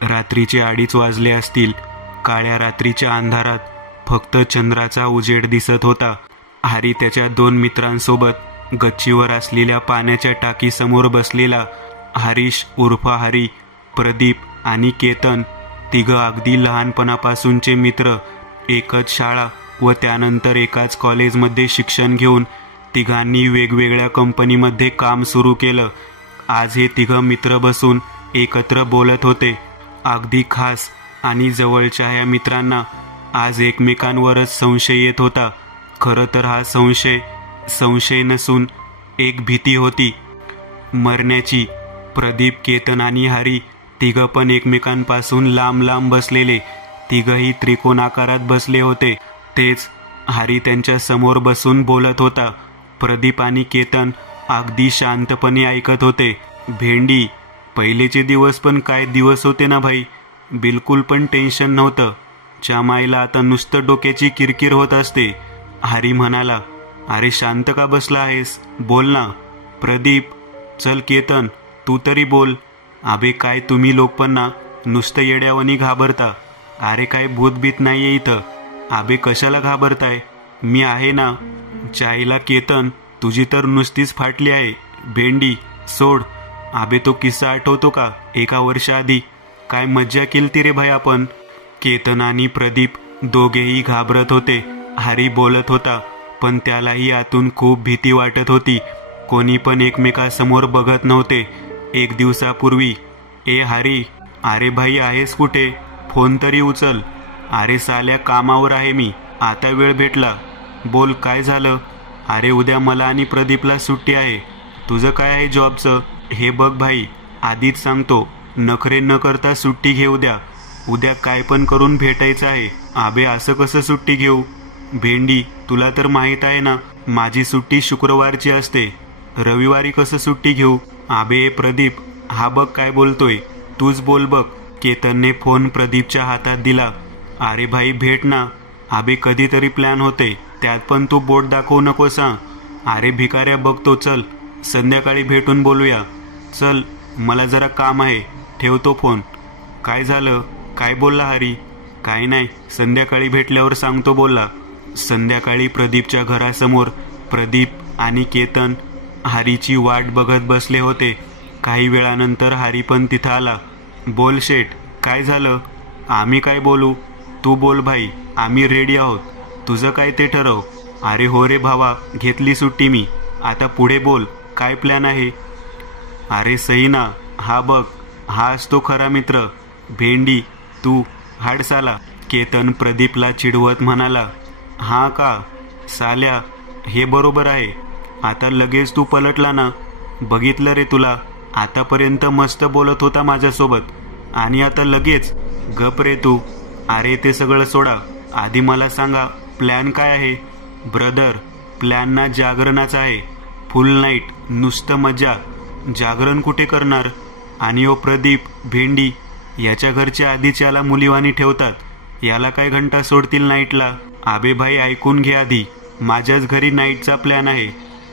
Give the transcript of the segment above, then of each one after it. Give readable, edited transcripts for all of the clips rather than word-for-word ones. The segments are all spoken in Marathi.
रात्रीचे 2:30 वाजले असतील. काळ्या रात्रीच्या अंधारात फक्त चंद्राचा उजेड दिसत होता. हरी त्याच्या 2 मित्रांसोबत गच्चीवर असलेल्या पाण्याच्या टाकीसमोर बसलेला. हरीश उर्फ हरी, प्रदीप आणि केतन, तिघं अगदी लहानपणापासूनचे मित्र. एकच शाळा व त्यानंतर एकाच कॉलेजमध्ये शिक्षण घेऊन तिघांनी वेगवेगळ्या कंपनीमध्ये काम सुरू केलं. आज हे तिघं मित्र बसून एकत्र बोलत होते. अगदी खास आणि जवळच्या या मित्रांना आज एकमेकांवरच संशय येत होता. खरं तर हा संशय नसून एक भीती होती मरण्याची. प्रदीप, केतन आणि हरी तिघं पण एकमेकांपासून लांब लांब बसलेले. तिघंही त्रिकोणाकारात बसले होते. तेच हरी त्यांच्या समोर बसून बोलत होता. प्रदीप आणि केतन अगदी शांतपणे ऐकत होते. भेंडी, पहिलेचे दिवस पण काय दिवस होते ना भाई. बिलकुल पण टेन्शन नव्हतं. च्या आता नुसतं डोक्याची किरकिर होत असते. हरी म्हणाला, अरे शांत का बसला आहेस, बोल ना. प्रदीप, चल केतन तू तरी बोल. अबे काय तुम्ही लोक पण ना नुसतं येड्यावानी घाबरता. अरे काय भूतभीत नाहीये इथं. अबे कशाला घाबरताय, मी आहे ना. चायला केतन, तुझी तर नुसतीच फाटली आहे. भेंडी सोड. अबे तो किस्सा आठवतो का 1 वर्षाआधी, काय मज्जा केलती रे भाई आपण. केतन आणि प्रदीप दोघेही घाबरत होते. हरी बोलत होता पण त्यालाही आतून खूप भीती वाटत होती. कोणी पण एकमेकासमोर बघत नव्हते. 1 दिवसापूर्वी, ए हरी, अरे भाई आहेस कुठे, फोन तरी उचल. अरे साल्या कामावर आहे मी, आता वेळ भेटला. बोल काय झालं. अरे उद्या मला आणि प्रदीपला सुट्टी आहे. तुझं काय आहे जॉबचं. हे बघ भाई, आधीच सांगतो, नखरे न करता सुट्टी घेऊ द्या. उद्या काय पण करून भेटायचं आहे. आबे असं कसं सुट्टी घेऊ. भेंडी, तुला तर माहीत आहे ना माझी सुट्टी शुक्रवारची असते. रविवारी कसं सुट्टी घेऊ. आबे प्रदीप, हा बघ काय बोलतोय, तूच बोल बघ. केतनने फोन प्रदीपच्या हातात दिला. अरे भाई भेट ना. आबे कधीतरी प्लॅन होते, त्यात पण तू बोट दाखवू नकोस हां. अरे भिकाऱ्या, बघतो, चल संध्याकाळी भेटून बोलूया. चल, मला जरा काम आहे, ठेवतो फोन. काय झालं, काय बोलला हरी. काय नाही, संध्याकाळी भेटल्यावर सांगतो बोलला. संध्याकाळी प्रदीपच्या घरासमोर प्रदीप आणि केतन हरीची वाट बघत बसले होते. काही वेळानंतर हरी पण तिथं आला. बोल शेठ, काय झालं. आम्ही काय बोलू, तू बोल भाई, आम्ही रेडी आहोत. तुझं काय ते ठरव. अरे हो रे भावा, घेतली सुट्टी मी. आता पुढे बोल, काय प्लॅन आहे. अरे सही ना, हा बघ, हा असतो खरा मित्र. भेंडी, तू हाडसाला. केतन प्रदीपला चिडवत म्हणाला. हा का साल्या, हे बरोबर आहे. आता लगेच तू पलटला ना. बघितलं रे तुला, आतापर्यंत मस्त बोलत होता माझ्यासोबत आणि आता लगेच. गप रे तू. अरे ते सगळं सोडा, आधी मला सांगा प्लॅन काय आहे. ब्रदर, प्लॅन ना जागरणाचा आहे. फुल नाईट, नुसतं मजा. जागरण कुठे करणार. आणि ओ प्रदीप, भेंडी, याच्या घरच्या आधीच याला मुलीवानी ठेवतात. याला काय घंटा सोडतील नाईटला. आबे भाई ऐकून घे आधी, माझ्याच घरी नाईटचा प्लॅन आहे,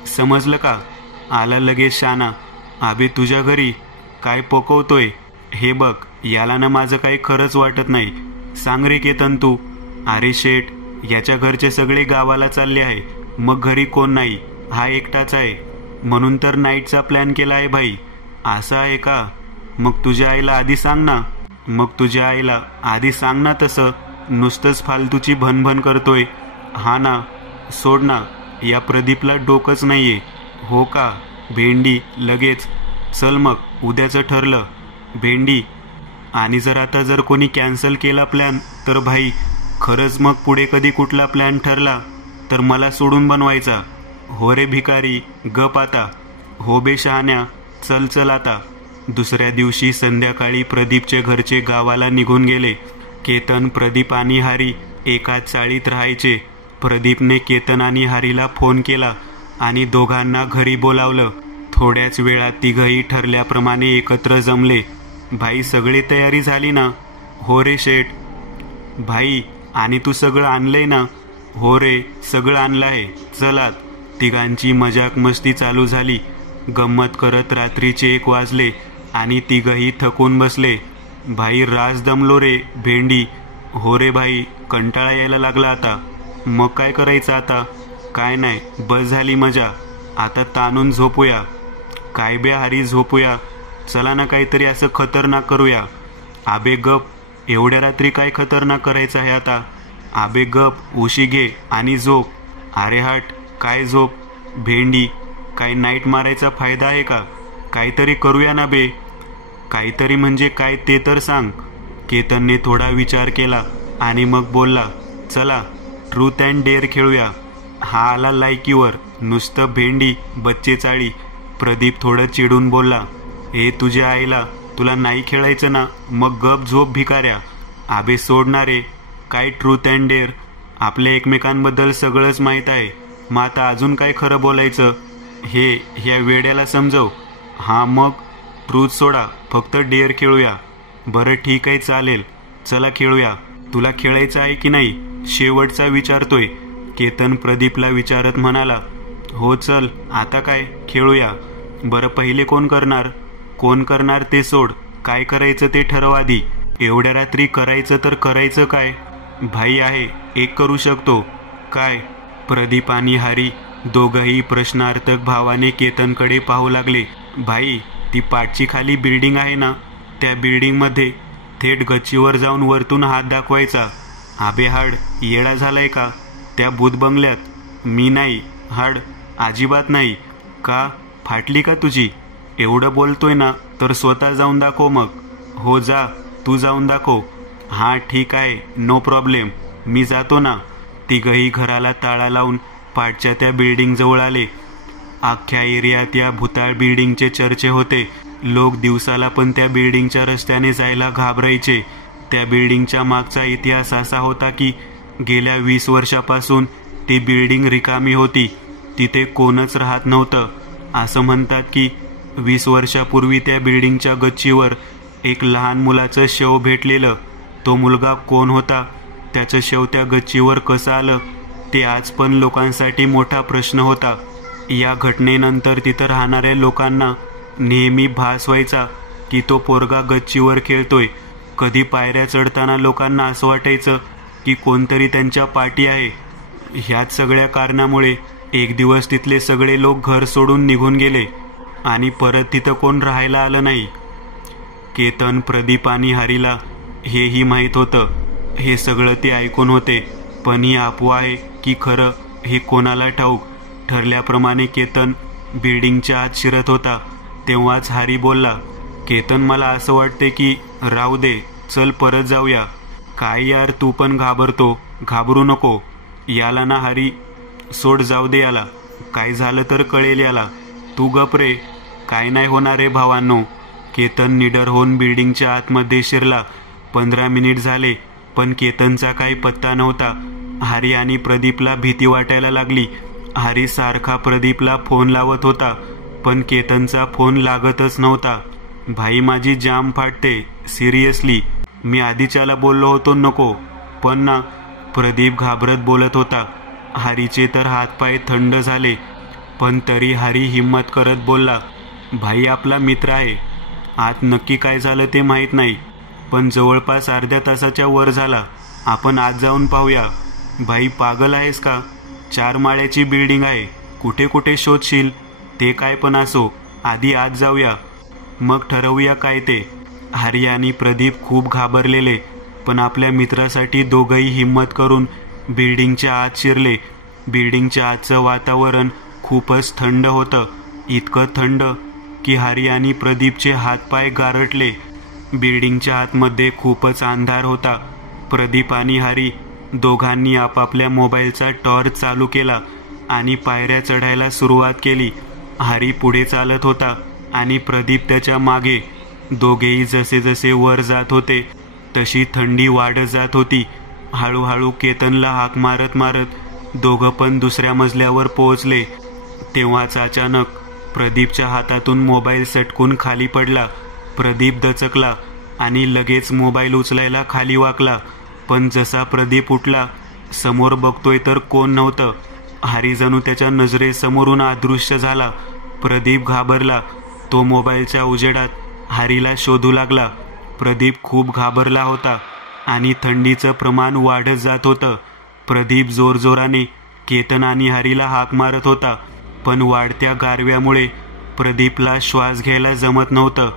समजलं का. आला लगेच शाना. आबे तुझ्या घरी काय पकवतोय. हे बघ, याला ना माझं काही खरंच वाटत नाही. सांग रे केतन तू. अरे शेठ, याच्या घरचे सगळे गावाला चालले आहे, मग घरी कोण नाही, हा एकटाच आहे. म्हणून तर नाईटचा प्लॅन केला आहे भाई. असं आहे का. मग तुझ्या आईला आधी सांग ना. मग तुझ्या आईला आधी सांग ना. तसं नुसतंच फालतूची भनभन करतोय. हा ना, सोड ना, या प्रदीपला डोकंच नाहीये. हो का. भेंडी, लगेच. चल मग, उद्याचं ठरलं. भेंडी, आणि जर कोणी कॅन्सल केला प्लॅन तर भाई खरंच मग पुढे कधी कुठला प्लॅन ठरला तर मला सोडून बनवायचा. हो रे भिकारी, गप आता. हो बे शहाण्या, चल चल आता. दुसऱ्या दिवशी संध्याकाळी प्रदीपचे घरचे गावाला निघून गेले. केतन, प्रदीप आणि हरी एकाच चाळीत राहायचे. प्रदीपने केतन आणि हरीला फोन केला आणि दोघांना घरी बोलावलं. थोड्याच वेळात तिघही ठरल्याप्रमाणे एकत्र जमले. भाई सगळी तयारी झाली ना. हो रे शेठ. भाई, आणि तू सगळं आणलंय ना. हो रे, सगळं आणलं आहे, चला. तिघांची मजाक मस्ती चालू झाली. गंमत करत रात्रीचे 1 वाजले आणि तिघही थकून बसले. भाई राज दमलो रे भेंडी. हो रे भाई, कंटाळा यायला लागला आता. मग काय करायचं आता? काय नाही, बस झाली मजा, आता ताणून झोपूया. काय बे हरी, झोपूया. चला ना, काहीतरी असं खतरनाक करूया. आबे गप, एवढ्या रात्री काय खतरनाक करायचं आहे आता? आबे गप, उशी घे आणि झोप. अरे हट, काय झोप भेंडी, काय नाईट मारायचा फायदा आहे का? काहीतरी करूया ना बे. काहीतरी म्हणजे काय ते तर सांग. केतनने थोडा विचार केला आणि मग बोलला, चला ट्रूथ अँड डेअर खेळूया. हा आला लायकीवर. नुसतं भेंडी बच्चे चाळी. प्रदीप थोडं चिडून बोलला, ए तुझ्या आईला, तुला नाही खेळायचं ना, मग गप झोप भिकाऱ्या. आबे सोडणारे, काय ट्रूथ अँड डेअर? आपल्या एकमेकांबद्दल सगळंच माहीत आहे, मग आता अजून काय खरं बोलायचं? हे ह्या वेड्याला समजव. हां मग ट्रूथ सोडा, फक्त डेअर खेळूया. बरं ठीक आहे, चालेल, चला खेळूया. तुला खेळायचं आहे की नाही शेवटचा विचारतोय. केतन प्रदीपला विचारत म्हणाला, हो चल, आता काय खेळूया. बरं पहिले कोण करणार? कोण करणार ते सोड, काय करायचं ते ठरव आधी. एवढ्या रात्री करायचं तर करायचं काय? भाई आहे, एक करू शकतो. काय? प्रदीप आणि हरी दोघंही प्रश्नार्थक भावाने केतनकडे पाहू लागले. भाई, ती पाठची खाली बिल्डिंग आहे ना, त्या बिल्डिंगमध्ये थेट गच्चीवर जाऊन वरतून हात दाखवायचा. आबे हाड, येडा झालाय का? त्या भूत बंगल्यात? मी नाही हाड, अजिबात नाही. का, फाटली का तुझी? एवढं बोलतोय ना, तर स्वतः जाऊन दाखव मग. हो जा, तू जाऊन दाखव. हां ठीक आहे, नो प्रॉब्लेम, मी जातो ना. तिघही घराला ताळा लावून पाठच्या त्या बिल्डिंगजवळ आले. अख्ख्या एरियात या भुताळ बिल्डिंगचे चर्चे होते. लोक दिवसाला पण त्या बिल्डिंगच्या रस्त्याने जायला घाबरायचे. त्या बिल्डिंगच्या मागचा इतिहास असा होता की गेल्या 20 वर्षापासून ती बिल्डिंग रिकामी होती. तिथे कोणच राहत नव्हतं. असं म्हणतात की 20 वर्षापूर्वी त्या बिल्डिंगच्या गच्चीवर एक लहान मुलाचं शव भेटलेलं. तो मुलगा कोण होता, त्याचं शव त्या गच्चीवर कसं आलं, ते आज पण लोकांसाठी मोठा प्रश्न होता. या घटनेनंतर तिथं राहणाऱ्या लोकांना नेहमी भास व्हायचा की तो पोरगा गच्चीवर खेळतोय. कधी पायऱ्या चढताना लोकांना असं वाटायचं की कोणतरी त्यांच्या पाठी आहे. ह्याच सगळ्या कारणामुळे एक दिवस तिथले सगळे लोक घर सोडून निघून गेले आणि परत तिथं कोण राहायला आलं नाही. केतन, प्रदीप आणि हरीला हेही माहीत होतं. हे सगळं ते ऐकून होते, पण ही अफवा आहे की खरं हे कोणाला ठाऊक. ठरल्याप्रमाणे केतन बिल्डिंगच्या आत शिरत होता. तेव्हाच हरी बोलला, केतन मला असं वाटते की राहू दे, चल परत जाऊया. काय यार, तू पण घाबरतो? घाबरू नको. याला ना हरी, सोड, जाऊ दे याला. काय झालं तर कळेल याला. तू गप रे, काय नाही होणार रे भावांनो. केतन निडर होऊन बिल्डिंगच्या आतमध्ये शिरला. 15 मिनिट झाले, पण केतनचा काही पत्ता नव्हता. हरी आणि प्रदीपला भीती वाटायला लागली. हरी सारखा प्रदीपला फोन लावत होता, पण केतनचा फोन लागतच नव्हता. भाई माझी जाम फाटते, सिरियसली. मी आधीच्याला बोललो होतो नको, पण ना. प्रदीप घाबरत बोलत होता. हरीचे तर हातपाय थंड झाले, पण तरी हरी हिम्मत करत बोलला, भाई आपला मित्र आहे. आत नक्की काय झालं ते माहीत नाही, पण जवळपास अर्ध्या तासाच्या वर झाला. आपण आत जाऊन पाहूया. भाई पागल आहेस का? 4 माळ्याची बिल्डिंग आहे, कुठे कुठे शोधशील? ते काय पण असो, आधी आत जाऊया, मग ठरवूया काय ते. हरी आणि प्रदीप खूप घाबरलेले, पण आपल्या मित्रासाठी दोघंही हिम्मत करून बिल्डिंगच्या आत शिरले. बिल्डिंगच्या आतचं वातावरण खूपच थंड होतं. इतकं थंड की हरी आणि प्रदीपचे हातपाय गारटले. बिल्डिंगच्या आतमध्ये खूपच अंधार होता. प्रदीप आणि हरी दोघांनी आपापल्या मोबाईलचा टॉर्च चालू केला आणि पायऱ्या चढायला सुरुवात केली. हरी पुढे चालत होता आणि प्रदीप त्याच्या मागे. दोघेही जसे जसे वर जात होते तशी थंडी वाढत जात होती. हळूहळू केतनला हाक मारत मारत दोघं पण दुसऱ्या मजल्यावर पोहोचले. तेव्हाच अचानक प्रदीपच्या हातातून मोबाईल सटकून खाली पडला. प्रदीप दचकला आणि लगेच मोबाईल उचलायला खाली वाकला. पण जसा प्रदीप उठला, समोर बघतोय तर कोण नव्हतं. हरी जणू त्याच्या नजरेसमोरून अदृश्य झाला. प्रदीप घाबरला. तो मोबाईलच्या उजेडात हरीला शोधू लागला, प्रदीप खूप घाबरला होता आणि थंडीचं प्रमाण वाढत जात होतं. प्रदीप जोरजोराने केतन आणि हरीला हाक मारत होता, पण वाढत्या गारव्यामुळे प्रदीपला श्वास घ्यायला जमत नव्हतं.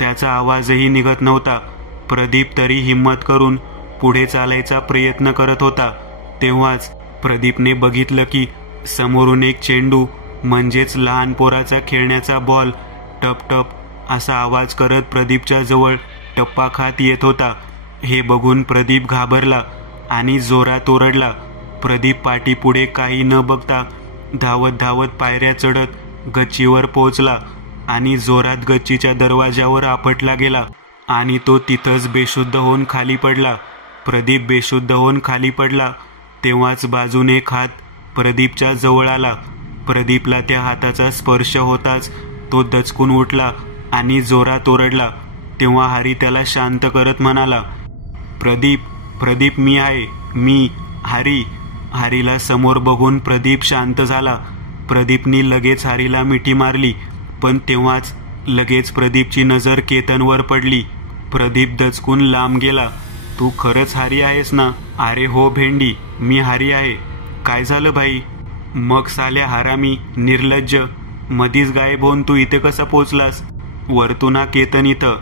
त्याचा आवाजही निघत नव्हता. प्रदीप तरी हिम्मत करून पुढे चालायचा प्रयत्न करत होता. तेव्हाच प्रदीपने बघितलं की समोरून एक चेंडू म्हणजेच लहान पोराचा खेळण्याचा बॉल टप टप असा आवाज करत प्रदीपच्या जवळ टप्पा खात येत होता. हे बघून प्रदीप घाबरला आणि जोरात ओरडला. प्रदीप पाठीपुढे काही न बघता धावत धावत पायऱ्या चढत गच्चीवर पोहोचला आणि जोरात गच्चीच्या दरवाजावर आपटला गेला आणि तो तिथंच बेशुद्ध होऊन खाली पडला. प्रदीप बेशुद्ध होऊन खाली पडला तेव्हाच बाजूने एक हात प्रदीपच्या जवळ आला. प्रदीपला त्या हाताचा स्पर्श होताच तो दचकून उठला आणि जोरात ओरडला. तेव्हा हरी त्याला शांत करत म्हणाला, प्रदीप प्रदीप मी आहे, मी हरी. हरीला समोर बघून प्रदीप शांत झाला. प्रदीपनी लगेच हरीला मिठी मारली, पण तेव्हाच लगेच प्रदीपची नजर केतनवर पडली. प्रदीप दचकून लांब गेला. तू खरंच हरी आहेस ना? अरे हो भेंडी, मी हरी आहे. काय झालं भाई? मग साल्या हरामी निर्लज्ज, मधीच गायब होऊन तू इथे कसा पोचलास? वरतुना केतन इथं.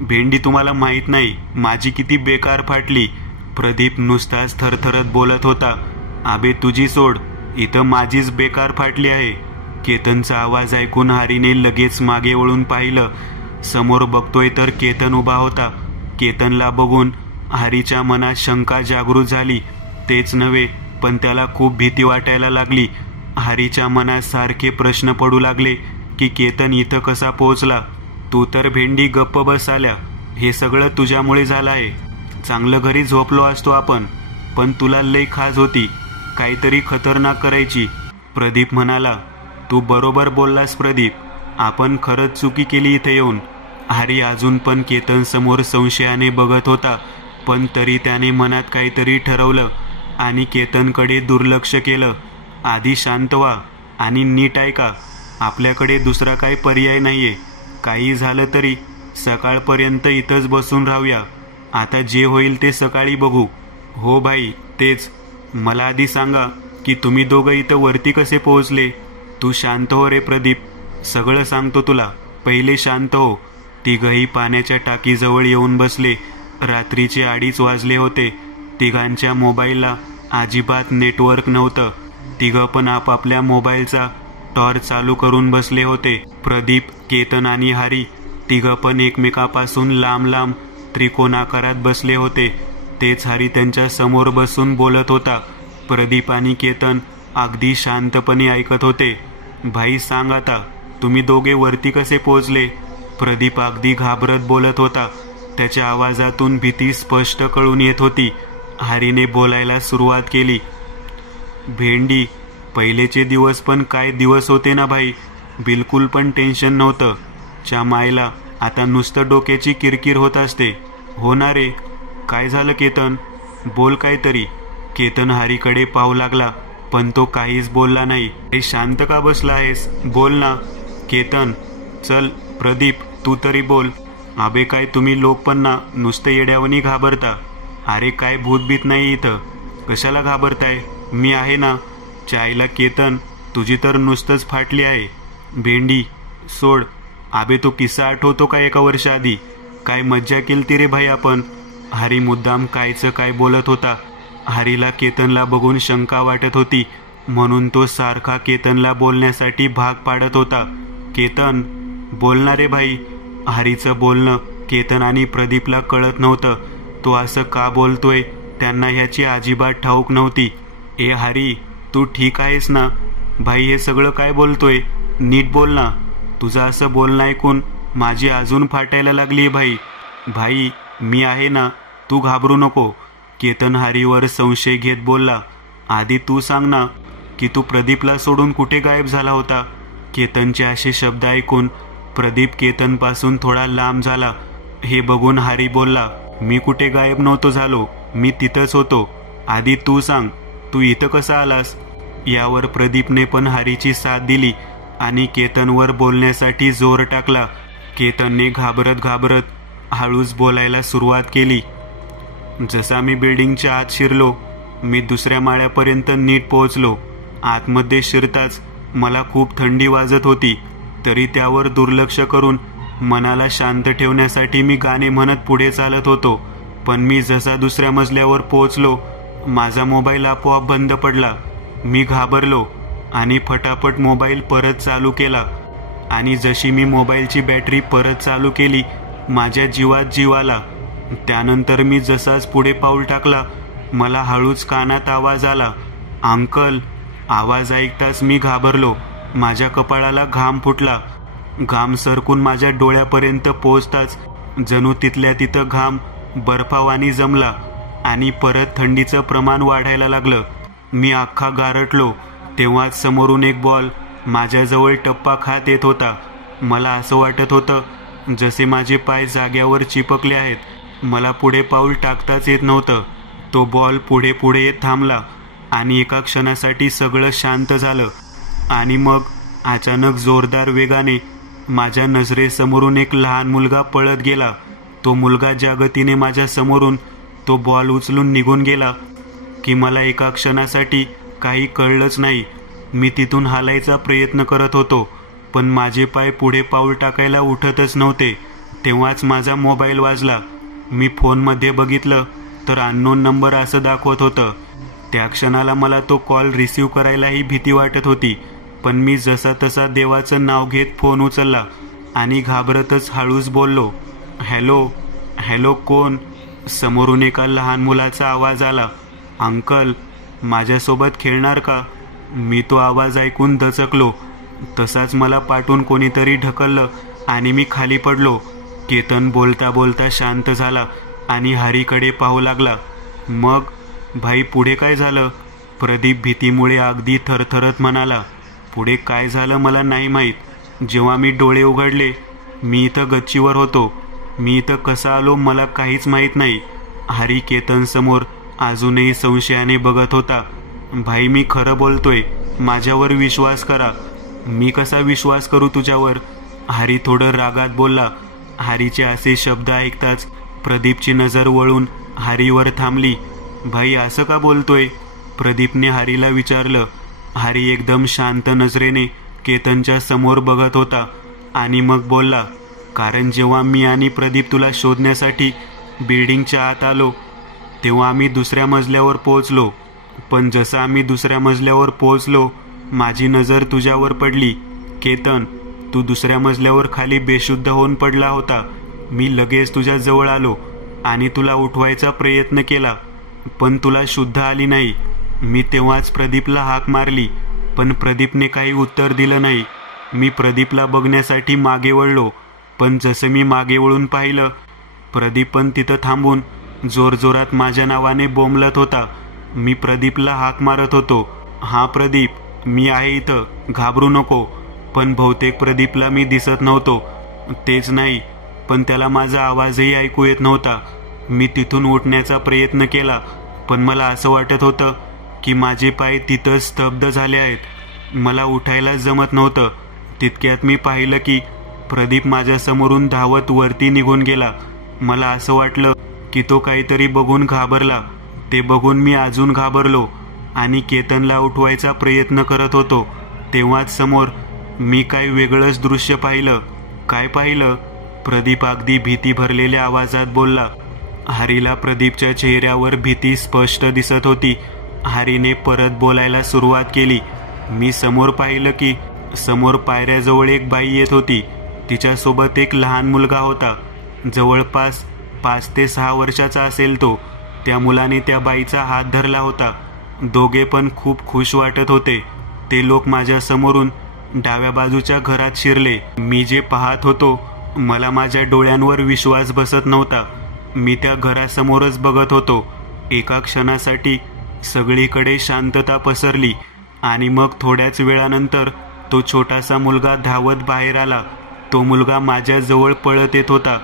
भेंडी तुम्हाला माहित नाही माझी किती बेकार फाटली. प्रदीप नुसताच थरथरत बोलत होता. आबे तुझी सोड, इथं माझीच बेकार फाटली आहे. केतनचा आवाज ऐकून हरीने लगेच मागे वळून पाहिलं. समोर बघतोय तर केतन उभा होता. केतनला बघून हरीच्या मनात शंका जागृत झाली. तेच नव्हे पण त्याला खूप भीती वाटायला लागली. हरीच्या मनात सारखे प्रश्न पडू लागले की केतन इथं कसा पोहोचला? तू तर भेंडी गप्प बस आल्या, हे सगळं तुझ्यामुळे झालं आहे. चांगलं घरी झोपलो असतो आपण, पण तुला लई खाज होती, काहीतरी खतरनाक करायची. प्रदीप म्हणाला, तू बरोबर बोललास प्रदीप, आपण खरंच चुकी केली इथे येऊन. हरी अजून पण केतन समोर संशयाने बघत होता, पण तरी त्याने मनात काहीतरी ठरवलं आणि केतनकडे दुर्लक्ष केलं. आधी शांत व्हा आणि नीट ऐका, आपल्याकडे दुसरा काही पर्याय नाहीये. काही झालं तरी सकाळपर्यंत इथंच बसून राहूया. आता जे होईल ते सकाळी बघू. हो भाई तेच. मला आधी सांगा की तुम्ही दोघं इथं वरती कसे पोहोचले? तू शांत हो रे प्रदीप, सगळं सांगतो तुला, पहिले शांत हो. तिघही पाण्याच्या टाकीजवळ येऊन बसले. रात्रीचे 2:30 वाजले होते. तिघांच्या मोबाईलला अजिबात नेटवर्क नव्हतं. तिघं पण आपापल्या मोबाईलचा टॉर्च चालू करून बसले होते. प्रदीप, केतन आणि हरी तिघं पण एकमेकापासून लांब लांब त्रिकोणाकारात बसले होते. तेच हरी त्यांच्या समोर बसून बोलत होता. प्रदीप आणि केतन अगदी शांतपणे ऐकत होते. भाई सांग आता, तुम्ही दोघे वरती कसे पोहोचले? प्रदीप अगदी घाबरत बोलत होता. त्याच्या आवाजातून भीती स्पष्ट कळून येत होती. हरीने बोलायला सुरुवात केली. भेंडी, पहिलेचे दिवस पण काय दिवस होते ना भाई, बिलकुल पण टेन्शन नव्हतं. च्या मायला आता नुसतं डोक्याची किरकिर होत असते. हो ना रे? काय झालं केतन? बोल काहीतरी. केतन हरीकडे पाहू लागला, पण तो काहीच बोलला नाही. हे शांत का बसला आहेस? बोल ना. केतन, चल. प्रदीप, तू तरी बोल. आबे काय तुम्ही लोक पण ना नुसतं येड्यावनी घाबरता. अरे काय भूतभीत नाही इथं, कशाला घाबरताय? मी आहे ना. चायला केतन, तुझी तर नुसतंच फाटली आहे. भेंडी सोड. आबे तो किस्सा आठवतो का 1 वर्ष आधी? काय मज्जा केलती रे भाई आपण. हरी मुद्दाम कायचं काय बोलत होता. हरीला केतनला बघून शंका वाटत होती, म्हणून तो सारखा केतनला बोलण्यासाठी भाग पाडत होता. केतन, बोलणारे भाई. हरीचं बोलणं केतन आणि प्रदीपला कळत नव्हतं. तो असं का बोलतोय त्यांना ह्याची अजिबात ठाऊक नव्हती. ए हरी, तू ठीक आहेस ना? भाई हे सगळं काय बोलतोय? नीट बोल ना. तुझं असं बोलणं ऐकून माझी अजून फाटायला लागली भाई. भाई मी आहे ना, तू घाबरू नको. केतन हरीवर संशय घेत बोलला. आधी तू सांग ना की तू प्रदीपला सोडून कुठे गायब झाला होता? केतनचे असे शब्द ऐकून प्रदीप केतनपासून थोडा लांब झाला. हे बघून हरी बोलला, मी कुठे गायब नव्हतो झालो, मी तिथंच होतो. आधी तू सांग, तू इथं कसा आलास? यावर प्रदीपने पण हरीची साथ दिली आणि केतनवर बोलण्यासाठी जोर टाकला. केतनने घाबरत घाबरत हळूच बोलायला सुरुवात केली. जसा मी बिल्डिंगच्या आत शिरलो, मी दुसऱ्या माळ्यापर्यंत नीट पोहोचलो. आतमध्ये शिरताच मला खूप थंडी वाजत होती, तरी त्यावर दुर्लक्ष करून मनाला शांत ठेवण्यासाठी मी गाणे म्हणत पुढे चालत होतो. पण मी जसा दुसऱ्या मजल्यावर पोहोचलो, माझा मोबाईल आपोआप बंद पडला. मी घाबरलो आणि फटाफट मोबाईल परत चालू केला. आणि जशी मी मोबाईलची बॅटरी परत चालू केली, माझ्या जीवात जीव आला. त्यानंतर मी जसाच पुढे पाऊल टाकला, मला हळूच कानात आवाज आला, अंकल. आवाज ऐकताच मी घाबरलो. माझ्या कपाळाला घाम फुटला. घाम सरकून माझ्या डोळ्यापर्यंत पोहोचताच जणू तिथल्या तिथं घाम बर्फावानी जमला आणि परत थंडीचं प्रमाण वाढायला लागलं. मी अख्खा गारटलो. तेव्हाच समोरून एक बॉल माझ्याजवळ टप्पा खात येत होता. मला असं वाटत होतं जसे माझे पाय जाग्यावर चिपकले आहेत. मला पुढे पाऊल टाकताच येत नव्हतं. तो बॉल पुढे पुढे येत थांबला आणि एका क्षणासाठी सगळं शांत झालं. आणि मग अचानक जोरदार वेगाने माझ्या नजरेसमोरून एक लहान मुलगा पळत गेला. तो मुलगा ज्या गतीने माझ्या समोरून तो बॉल उचलून निघून गेला की मला एका क्षणासाठी काही कळलंच नाही. मी तिथून हालायचा प्रयत्न करत होतो, पण माझे पाय पुढे पाऊल टाकायला उठतच नव्हते. तेव्हाच माझा मोबाईल वाजला. मी फोनमध्ये बघितलं तर अननोन नंबर असं दाखवत होतं. त्या क्षणाला मला तो कॉल रिसीव्ह करायलाही भीती वाटत होती, पण मी जसा तसा देवाचं नाव घेत फोन उचलला आणि घाबरतच हळूच बोललो, हॅलो. हॅलो, कोण? समोरून एका लहान मुलाचा आवाज आला, अंकल, माझ्यासोबत खेळणार का? मी तो आवाज ऐकून दचकलो. तसाच मला पाठून कोणीतरी ढकललं आणि मी खाली पडलो. केतन बोलता बोलता शांत झाला आणि हरीकडे पाहू लागला. मग भाई, पुढे काय झालं? प्रदीप भीतीमुळे अगदी थरथरत म्हणाला. पुढे काय झालं मला नाही माहीत. जेव्हा मी डोळे उघडले, मी इथं गच्चीवर होतो. मी इथं कसा आलो मला काहीच माहीत नाही. हरी केतन समोर अजूनही संशयाने बघत होता. भाई, मी खरं बोलतोय, माझ्यावर विश्वास करा. मी कसा विश्वास करू तुझ्यावर? हरी थोडं रागात बोलला. हरीचे असे शब्द ऐकताच प्रदीपची नजर वळून हरीवर थांबली. भाई, असं का बोलतोय? प्रदीपने हरीला विचारलं. हरी एकदम शांत नजरेने केतनच्या समोर बघत होता आणि मग बोलला, कारण जेव्हा मी आणि प्रदीप तुला शोधण्यासाठी बिल्डिंगच्या आत आलो, तेव्हा आम्ही दुसऱ्या मजल्यावर पोहोचलो. पण जसं आम्ही दुसऱ्या मजल्यावर पोहोचलो, माझी नजर तुझ्यावर पडली. केतन, तू दुसऱ्या मजल्यावर खाली बेशुद्ध होऊन पडला होता. मी लगेच तुझ्या जवळ आलो आणि तुला उठवायचा प्रयत्न केला, पण तुला शुद्ध आली नाही. मी तेव्हाच प्रदीपला हाक मारली, पण प्रदीपने काही उत्तर दिलं नाही. मी प्रदीपला बघण्यासाठी मागे वळलो, पण जसं मी मागे वळून पाहिलं, प्रदीप पण तिथं थांबून जोरजोरात माझ्या नावाने बोंबलत होता. मी प्रदीपला हाक मारत होतो, हां प्रदीप, मी आहे इथं, घाबरू नको. पण बहुतेक प्रदीपला मी दिसत नव्हतो. तेच नाही, पण त्याला माझा आवाजही ऐकू येत नव्हता. मी तिथून उठण्याचा प्रयत्न केला, पण मला असं वाटत होतं की माझे पाय तिथंच स्तब्ध झाले आहेत. मला उठायला जमत नव्हतं. तितक्यात मी पाहिलं की प्रदीप माझ्या समोरून धावत वरती निघून गेला. मला असं वाटलं की तो काहीतरी बघून घाबरला. ते बघून मी अजून घाबरलो आणि केतनला उठवायचा प्रयत्न करत होतो. तेव्हाच समोर मी काही वेगळंच दृश्य पाहिलं. काय पाहिलं? प्रदीप अगदी भीती भरलेल्या आवाजात बोलला. हरीला प्रदीपच्या चेहऱ्यावर भीती स्पष्ट दिसत होती. हरीने परत बोलायला सुरुवात केली. मी समोर पाहिलं की समोर पायऱ्याजवळ एक बाई येत होती. तिच्यासोबत एक लहान मुलगा होता. जवळपास 5 ते 6 वर्षाचा असेल तो. त्या मुलाने त्या बाईचा हात धरला होता. दोघे पण खूप खुश वाटत होते. ते लोक माझ्या समोरून डाव्या बाजूच्या घरात शिरले. मी जे पाहत होतो, मला माझ्या डोळ्यांवर विश्वास बसत नव्हता. मी त्या घरासमोरच बघत होतो. एका क्षणासाठी सगळीकडे शांतता पसरली आणि मग थोड्याच वेळानंतर तो छोटासा मुलगा धावत बाहेर आला. तो मुलगा माझ्या जवळ पळत येत होता.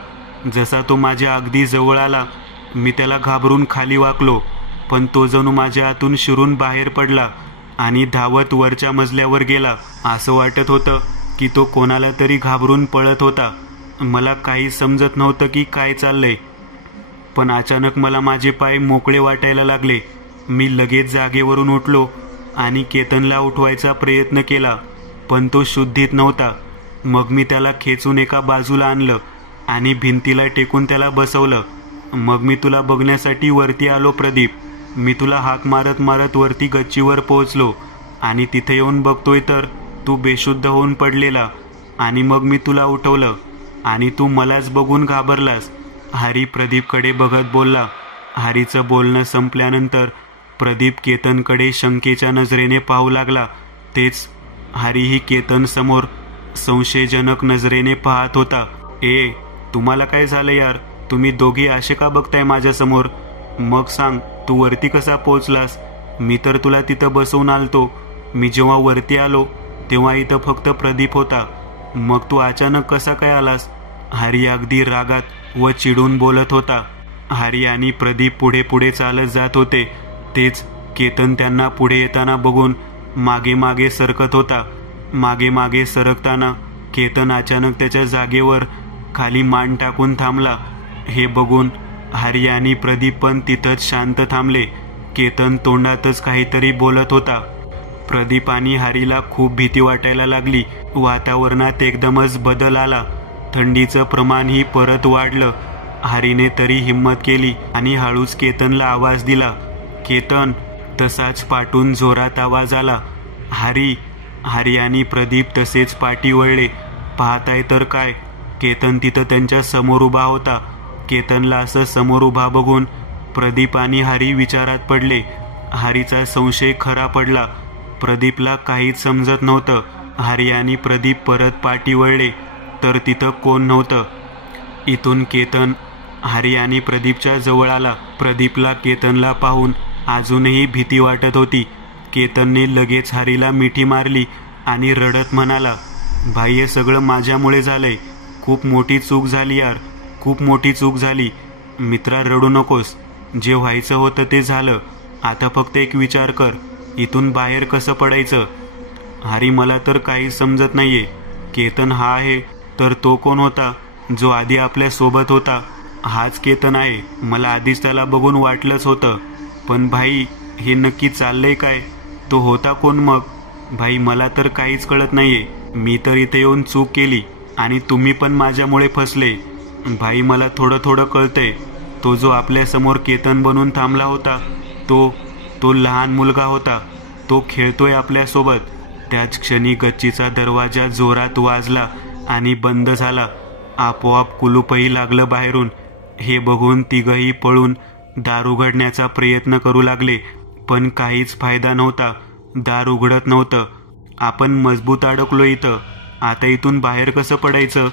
जसा तो माझ्या अगदी जवळ आला, मी त्याला घाबरून खाली वाकलो, पण तो जणू माझ्या आतून शिरून बाहेर पडला आणि धावत वरच्या मजल्यावर गेला. असं वाटत होतं की तो कोणाला तरी घाबरून पळत होता. मला काही समजत नव्हतं की काय चाललंय. पण अचानक मला माझे पाय मोकळे वाटायला लागले. मी लगेच जागेवरून उठलो आणि केतनला उठवायचा प्रयत्न केला, पण तो शुद्धीत नव्हता. मग मी त्याला खेचून एका बाजूला आणलं आणि भिंतीला टेकून त्याला बसवलं. मग मी तुला बघण्यासाठी वरती आलो प्रदीप. मी तुला हाक मारत मारत वरती गच्चीवर पोहोचलो आणि तिथे येऊन बघतोय तर तू बेशुद्ध होऊन पडलेला. आणि मग मी तुला उठवलं आणि तू मलाच बघून घाबरलास. हरी प्रदीपकडे बघत बोलला. हरीचं बोलणं संपल्यानंतर प्रदीप केतनकडे शंकेच्या नजरेने पाहू लागला. तेच हरीही केतन समोर संशयजनक नजरेने पाहत होता. ए, तुम्हाला काय झालं यार? तुम्ही दोघी असे का बघताय माझ्यासमोर? मग सांग, तू वरती कसा पोहोचलास? मी तर तुला तिथं बसवून आलतो. मी जेव्हा वरती आलो तेव्हा इथं फक्त प्रदीप होता. मग तू अचानक कसा काय आलास? हरी अगदी रागात व चिडून बोलत होता. हरी आणि प्रदीप पुढे पुढे चालत जात होते. तेच केतन त्यांना पुढे येताना बघून मागे मागे सरकत होता. मागे मागे सरकताना केतन अचानक त्याच्या जागेवर खाली मान टाकून थांबला. हे बघून हरी आणि प्रदीप पण तिथंच शांत थांबले. केतन तोंडातच काहीतरी बोलत होता. प्रदीप आणि हरीला खूप भीती वाटायला लागली. वातावरणात एकदमच बदल आला. थंडीचं प्रमाणही परत वाढलं. हरीने तरी हिम्मत केली आणि हळूच केतनला आवाज दिला, केतन. तसाच पाठून जोरात आवाज आला, हरी. हरी आणि प्रदीप तसेच पाठी वळले. पाहताय तर काय, केतन तिथं त्यांच्या समोर उभा होता. केतनला असं समोर उभा बघून प्रदीप आणि हरी विचारात पडले. हरीचा संशय खरा पडला. प्रदीपला काहीच समजत नव्हतं. हरी आणि प्रदीप परत पाठी वळले तर तिथं कोण नव्हतं. इथून केतन हरी आणि प्रदीपच्या जवळ आला. प्रदीपला केतनला पाहून अजूनही भीती वाटत होती. केतनने लगेच हरीला मिठी मारली आणि रडत म्हणाला, भाई, हे सगळं माझ्यामुळे झालंय. खूप मोठी चूक झाली यार, खूप मोठी चूक झाली. मित्रा, रडू नकोस. जे व्हायचं होतं ते झालं. आता फक्त एक विचार कर, इथून बाहेर कसं पडायचं? हरी, मला तर काही समजत नाहीये. केतन हा आहे तर तो कोण होता जो आधी आपल्या सोबत होता? हाच केतन आहे. मला आधीच त्याला बघून वाटलंच होतं. पण भाई, हे नक्की चाललंय काय? तो होता कोण मग? भाई, मला तर काहीच कळत नाहीये. मी तर इथे येऊन चूक केली आणि तुम्ही पण माझ्यामुळे फसले. भाई, मला थोडं थोडं कळतंय. तो जो आपल्या समोर केतन बनून थांबला होता तो लहान मुलगा होता. तो खेळतोय आपल्यासोबत. त्याच क्षणी गच्चीचा दरवाजा जोरात वाजला आणि बंद झाला. आपोआप कुलूपही लागलं बाहेरून. हे बघून तिघही पळून दार उघडण्याचा प्रयत्न करू लागले, पण काहीच फायदा नव्हता. दार उघडत नव्हतं. आपण मजबूत अडकलो इथं. आता इथून बाहेर कसं पडायचं?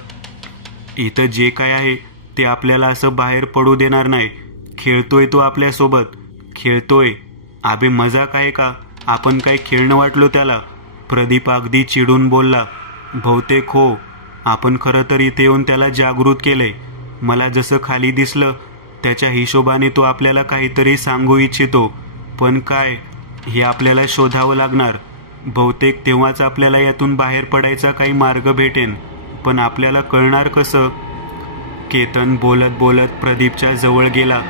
इथं जे काय आहे ते आपल्याला असं बाहेर पडू देणार नाही. खेळतोय तो आपल्यासोबत, खेळतोय. आबे, मजाक आहे का? आपण काय खेळणं वाटलो त्याला? प्रदीप अगदी चिडून बोलला. बहुतेक हो. आपण खरं तर इथे येऊन त्याला जागृत केलंय. मला जसं खाली दिसलं त्याच्या हिशोबाने तो आपल्याला काहीतरी सांगू इच्छितो. पण काय, हे आपल्याला शोधावं लागणार. बहुतेक तेव्हाच आपल्याला यातून बाहेर पडायचा काही मार्ग भेटेन. पण आपल्याला कळणार कसं? केतन बोलत बोलत प्रदीपच्या जवळ गेला.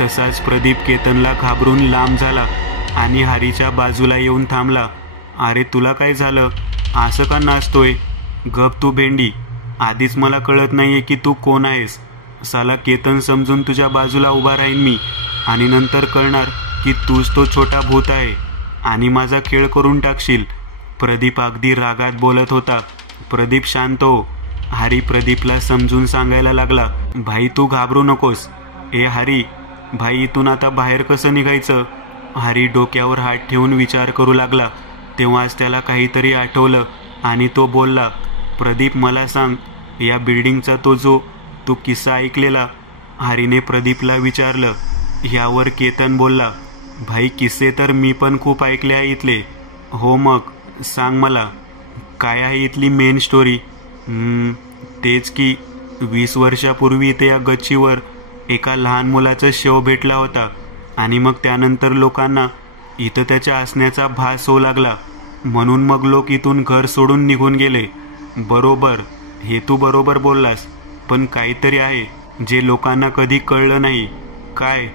तसाच प्रदीप केतनला घाबरून लांब झाला आणि हरीच्या बाजूला येऊन थांबला. अरे, तुला काय झालं? असं का नाचतोय? गप तू भेंडी. आधीच मला कळत नाहीये की तू कोण आहेस. साला केतन समजून तुझ्या बाजूला उभा राहीन मी आणि नंतर कळणार की तूच तो छोटा भूत आहे आणि माझा खेळ करून टाकशील. प्रदीप अगदी रागात बोलत होता. प्रदीप, शांत हो. हरी प्रदीपला समजून सांगायला लागला. भाई, तू घाबरू नकोस. ए हरी, भाई, इथून आता बाहेर कसं निघायचं? हरी डोक्यावर हात ठेवून विचार करू लागला. तेव्हाच त्याला काहीतरी आठवलं आणि तो बोलला, प्रदीप, मला सांग, या बिल्डिंगचा तू किस्सा ऐकलेला? हरीने प्रदीपला विचारलं. यावर केतन बोलला, भाई, किस्से तर मी पण खूप ऐकले आहे इथले. हो, मग सांग मला, काय आहे इथली मेन स्टोरी? तेच की 20 वर्षापूर्वी इथे या गच्चीवर एका लहान मुलाचा शव भेटला होता आणि मग त्यानंतर लोकांना इथं त्याच्या असण्याचा भास होऊ लागला. म्हणून मग लोक इथून घर सोडून निघून गेले. बरोबर, हे तू बरोबर बोललास. पण काहीतरी आहे जे लोकांना कधी कळलं नाही. काय?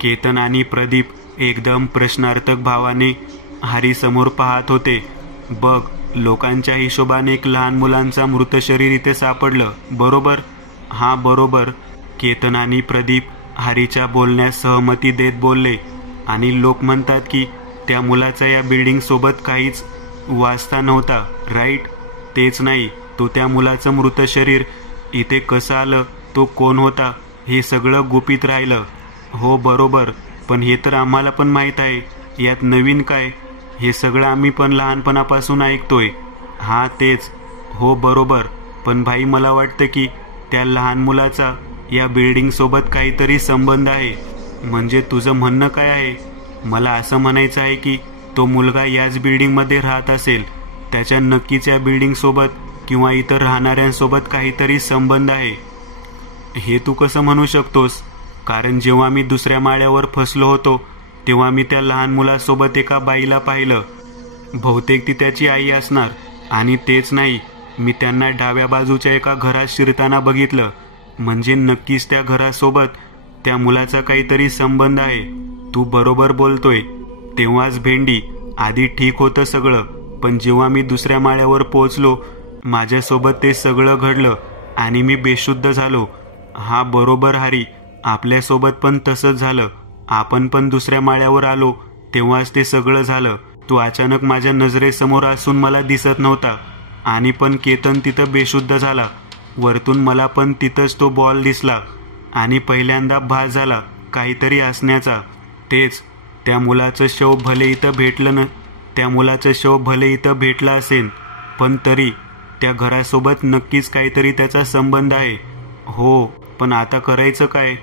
केतन आणि प्रदीप एकदम प्रश्नार्थक भावाने हरी समोर पाहत होते. बघ, लोकांच्या हिशोबाने एक लहान मुलांचा मृत शरीर इथे सापडलं, बरोबर? हा बरोबर. केतन आणि प्रदीप हरीच्या बोलण्यास सहमती देत बोलले. आणि लोक म्हणतात की त्या मुलाचा या बिल्डिंग सोबत काहीच वास्ता नव्हता, राईट? तेच नाही, तो त्या मुलाचं मृत शरीर इथे कसं आलं, तो कोण होता, हे सगळं गुपित राहिलं. हो बरोबर, पण हे तर आम्हाला पण माहीत आहे. यात नवीन काय? हे सगळं आम्ही पण लहानपणापासून ऐकतोय. हा तेच. हो बरोबर, पण भाई मला वाटतं की त्या लहान मुलाचा या बिल्डिंग सोबत काहीतरी संबंध आहे. म्हणजे तुझं म्हणणं काय आहे? मला असं म्हणायचं आहे की तो मुलगा याच बिल्डिंगमध्ये राहत असेल. त्याच्या नक्कीच या बिल्डिंग सोबत किंवा इतर राहणाऱ्यांसोबत काहीतरी संबंध आहे. हे तू कसं म्हणू शकतोस? कारण जेव्हा मी दुसऱ्या माळ्यावर फसलो होतो तेव्हा मी त्या लहान मुलासोबत एका बाईला पाहिलं. बहुतेक ती त्याची आई असणार. आणि तेच नाही, मी त्यांना डाव्या बाजूच्या एका घरात शिरताना बघितलं. म्हणजे नक्कीच त्या घरासोबत त्या मुलाचा काहीतरी संबंध आहे. तू बरोबर बोलतोय. तेव्हाच भेंडी, आधी ठीक होतं सगळं, पण जेव्हा मी दुसऱ्या माळ्यावर पोहोचलो माझ्यासोबत ते सगळं घडलं आणि मी बेशुद्ध झालो. हा बरोबर हरी, आपल्यासोबत पण तसंच झालं. आपण पण दुसऱ्या माळ्यावर आलो तेव्हाच ते सगळं झालं. तो अचानक माझ्या नजरेसमोर असून मला दिसत नव्हता. आणि पण केतन तिथं बेशुद्ध झाला. वरतून मला पण तिथंच तो बॉल दिसला आणि पहिल्यांदा भास झाला काहीतरी असण्याचा. तेच, त्या मुलाचं शव भले इथं भेटलं असेल, पण तरी त्या घरासोबत नक्कीच काहीतरी त्याचा संबंध आहे. हो, पण आता करायचं काय?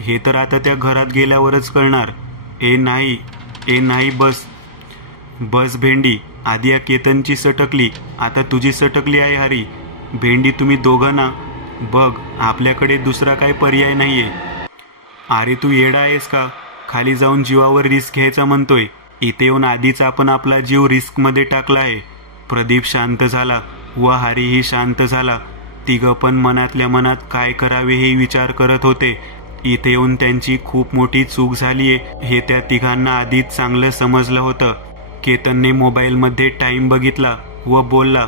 हे तर आता त्या घरात गेल्यावरच कळणार. ए नाही, बस भेंडी, आधी या केतनची सटकली, आता तुझी सटकली आहे हरी. भेंडी, तुम्ही दोघं ना, बघ आपल्याकडे दुसरा काही पर्याय नाहीये. अरे तू येडा आहेस का? खाली जाऊन जीवावर रिस्क घ्यायचा म्हणतोय. इथे येऊन आधीच आपण आपला जीव रिस्कमध्ये टाकला आहे. प्रदीप शांत झाला व हरीही शांत झाला. तिघं पण मनातल्या मनात काय करावे हे विचार करत होते. इथे येऊन त्यांची खूप मोठी चूक झालीये हे त्या तिघांना आधीच चांगलं समजलं होतं. केतनने मोबाईलमध्ये टाइम बघितला व बोलला,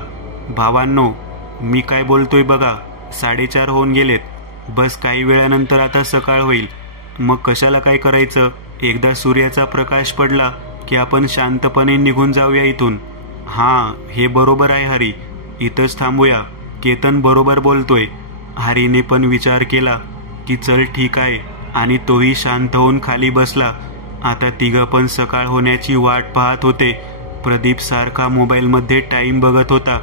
भावांनो, मी काय बोलतोय बघा, 4:30 होऊन गेलेत. बस काही वेळानंतर आता सकाळ होईल. मग कशाला काय करायचं? एकदा सूर्याचा प्रकाश पडला की आपण शांतपणे निघून जाऊया इथून. हां, हे बरोबर आहे हरी, इथंच थांबूया. केतन बरोबर बोलतोय. हरीने पण विचार केला की चल ठीक आहे आणि तोही शांत होऊन खाली बसला. आता तिघं पण सकाळ होण्याची वाट पाहत होते. प्रदीप सारखा मोबाईलमध्ये टाइम बघत होता.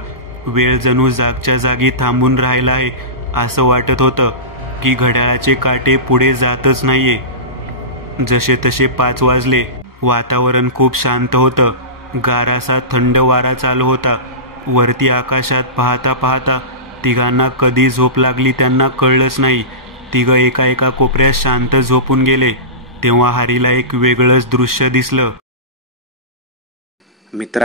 वेळ जणू जागच्या जागी थांबून राहिला आहे असं वाटत होतं की घड्याळाचे काटे पुढे जातच नाहीये. जसे तसे 5 वाजले. वातावरण खूप शांत होतं. गारासा थंड वारा चालू होता. वरती आकाशात पाहता पाहता तिघांना कधी झोप लागली त्यांना कळलंच नाही. तिघं एका कोपऱ्यात शांत झोपून गेले. तेव्हा हरीला एक वेगळंच दृश्य दिसलं.